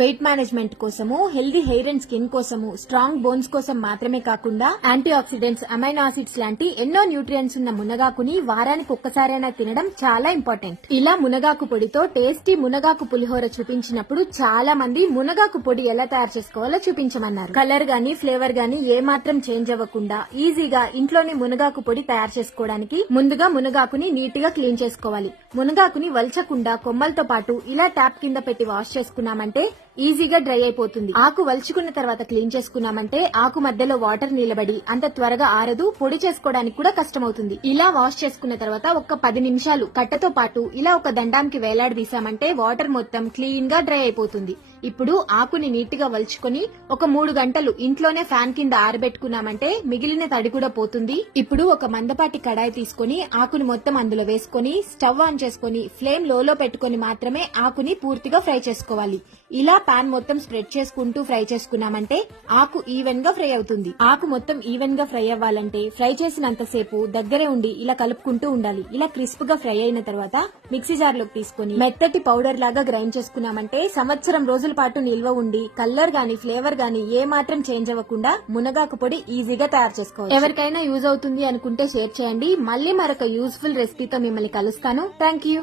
Weight management కోసము, healthy hair and skin కోసము, strong bones కోసం మాత్రమే కాకుండా యాంటీ ఆక్సిడెంట్స్, అమైనో ఆసిడ్స్ లాంటి ఎన్నో న్యూట్రియంట్స్ ఉన్న మునగాకుని వారానికి ఒక్కసారైనా తినడం చాలా ఇంపార్టెంట్. ఇలా మునగాకు పొడితో టేస్టీ మునగాకు పులిహోర చూపించినప్పుడు చాలా మంది మునగాకు పొడి ఎలా తయారు చేసుకోవాలో చూపించమన్నారు. కలర్ గానీ ఫ్లేవర్ గానీ ఏ మాత్రం చేంజ్ అవ్వకుండా ఈజీగా ఇంట్లోనే మునగాకు పొడి తయారు చేసుకోవడానికి ముందుగా మునగాకుని నీట్ గా క్లీన్ చేసుకోవాలి. మునగాకుని వల్చకుండా కొమ్మలతో పాటు ఇలా ట్యాప్ కింద పెట్టి వాష్ చేసుకున్నామంటే ఈజీగా డ్రై అయిపోతుంది. ఆకు వలుచుకున్న తర్వాత క్లీన్ చేసుకున్నామంటే ఆకు మధ్యలో వాటర్ నిలబడి అంత త్వరగా ఆరదు, పొడి చేసుకోవడానికి కూడా కష్టమవుతుంది. ఇలా వాష్ చేసుకున్న తర్వాత ఒక 10 నిమిషాలు కట్టతో పాటు ఇలా ఒక దండానికి వేలాడదీసామంటే వాటర్ మొత్తం క్లీన్ గా డ్రై అయిపోతుంది. ఇప్పుడు ఆకుని నీట్ గా వలుచుకొని ఒక 3 గంటలు ఇంట్లోనే ఫ్యాన్ కింద ఆరబెట్టుకున్నామంటే మిగిలిన తడి కూడా పోతుంది. ఇప్పుడు ఒక మందపాటి కడాయి తీసుకుని ఆకుని మొత్తం అందులో వేసుకుని స్టవ్ ఆన్ చేసుకుని ఫ్లేమ్ లోలో పెట్టుకుని మాత్రమే ఆకుని పూర్తిగా ఫ్రై చేసుకోవాలి. ఇలా పాన్ మొత్తం స్ప్రెడ్ చేసుకుంటూ ఫ్రై చేసుకున్నామంటే ఆకు ఈవెన్ గా ఫ్రై అవుతుంది. ఆకు మొత్తం ఈవెన్ గా ఫ్రై అవ్వాలంటే ఫ్రై చేసినంతసేపు దగ్గరే ఉండి ఇలా కలుపుకుంటూ ఉండాలి. ఇలా క్రిస్ప్ గా ఫ్రై అయిన తర్వాత మిక్సీ జార్ లోకి తీసుకుని మెత్తటి పౌడర్ లాగా గ్రైండ్ చేసుకున్నామంటే సంవత్సరం రోజుల పాటు నిల్వ ఉండి కలర్ గానీ ఫ్లేవర్ గానీ ఏ మాత్రం చేంజ్ అవ్వకుండా మునగాకు పొడి ఈజీగా తయారు చేసుకోవాలి. ఎవరికైనా యూజ్ అవుతుంది అనుకుంటే షేర్ చేయండి. మళ్ళీ మరొక యూజ్ఫుల్ రెసిపీతో మిమ్మల్ని కలుస్తాను. Thank you.